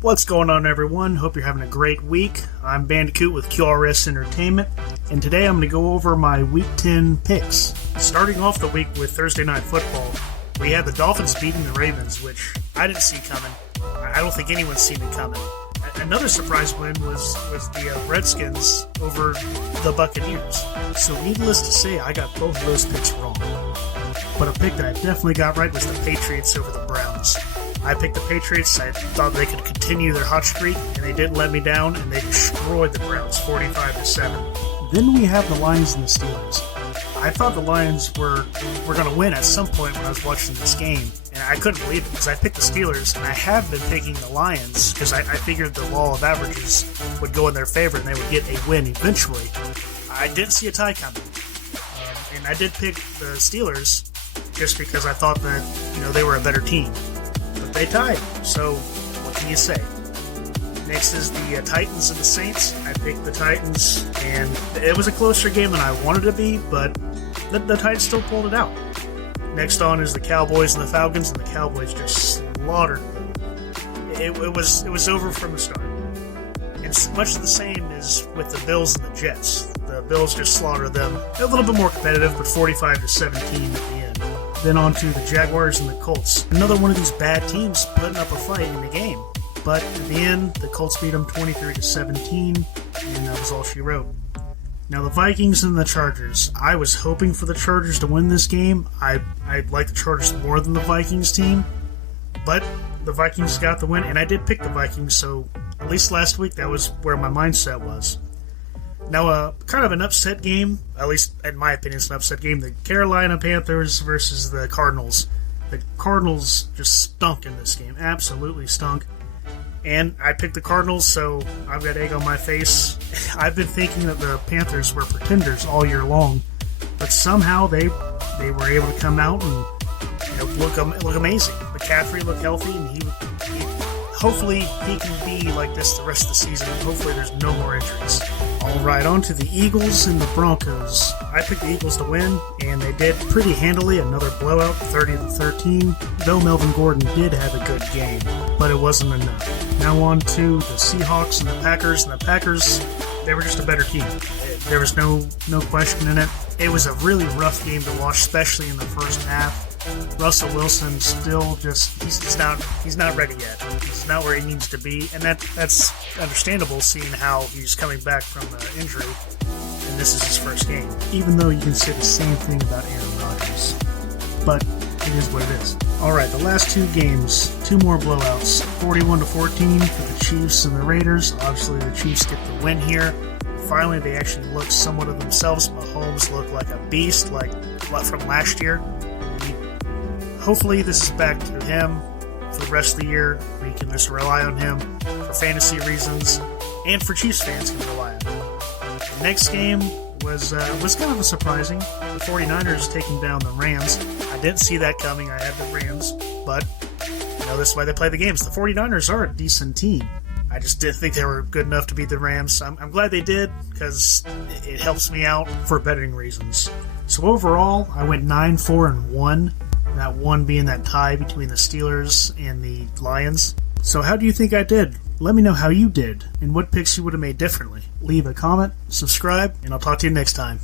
What's going on, everyone? Hope you're having a great week. I'm Bandicoot with QRS Entertainment, and today I'm going to go over my Week 10 picks. Starting off the week with Thursday Night Football, we had the Dolphins beating the Ravens, which I didn't see coming. I don't think anyone's seen it coming. Another surprise win was the Redskins over the Buccaneers. So needless to say, I got both of those picks wrong. But a pick that I definitely got right was the Patriots over the Browns. I picked the Patriots. I thought they could continue their hot streak, and they didn't let me down, and they destroyed the Browns 45-7. Then we have the Lions and the Steelers. I thought the Lions were going to win at some point when I was watching this game, and I couldn't believe it because I picked the Steelers, and I have been picking the Lions because I figured the law of averages would go in their favor and they would get a win eventually. I didn't see a tie coming, and I did pick the Steelers just because I thought that they were a better team. But they tied, so what can you say? Next is the Titans and the Saints. I picked the Titans, and it was a closer game than I wanted to be, but the Titans still pulled it out. Next on is the Cowboys and the Falcons, and the Cowboys just slaughtered them. It was over from the start. It's much the same as with the Bills and the Jets. The Bills just slaughtered them. A little bit more competitive, but 45-17 at the end. Then on to the Jaguars and the Colts. Another one of these bad teams putting up a fight in the game. But at the end, the Colts beat them 23-17, and that was all she wrote. Now the Vikings and the Chargers. I was hoping for the Chargers to win this game. I like the Chargers more than the Vikings team, but the Vikings got the win, and I did pick the Vikings, so at least last week that was where my mindset was. Now, kind of an upset game, at least in my opinion, it's an upset game. The Carolina Panthers versus the Cardinals. The Cardinals just stunk in this game, absolutely stunk. And I picked the Cardinals, so I've got egg on my face. I've been thinking that the Panthers were pretenders all year long, but somehow they were able to come out and look amazing. McCaffrey looked healthy, and hopefully he can be like this the rest of the season, and hopefully there's no more injuries. Alright, on to the Eagles and the Broncos. I picked the Eagles to win, and they did pretty handily. Another blowout, 30-13. Though Melvin Gordon did have a good game, but it wasn't enough. Now on to the Seahawks and the Packers. And the Packers, they were just a better team. There was no question in it. It was a really rough game to watch, especially in the first half. Russell Wilson still he's not ready yet. He's not where he needs to be, and that's understandable seeing how he's coming back from injury, and this is his first game. Even though you can say the same thing about Aaron Rodgers, but it is what it is. Alright, the last two games, two more blowouts, 41-14 for the Chiefs and the Raiders. Obviously the Chiefs get the win here. Finally, they actually look somewhat of themselves. Mahomes looked like a beast, like from last year. Hopefully this is back to him for the rest of the year. We can just rely on him for fantasy reasons, and for Chiefs fans can rely on him. The next game was kind of surprising. The 49ers taking down the Rams. I didn't see that coming. I had the Rams, but that's why they play the games. The 49ers are a decent team. I just didn't think they were good enough to beat the Rams. I'm glad they did, because it helps me out for betting reasons. So overall, I went 9-4-1. That one being that tie between the Steelers and the Lions. So how do you think I did? Let me know how you did, and what picks you would have made differently. Leave a comment, subscribe, and I'll talk to you next time.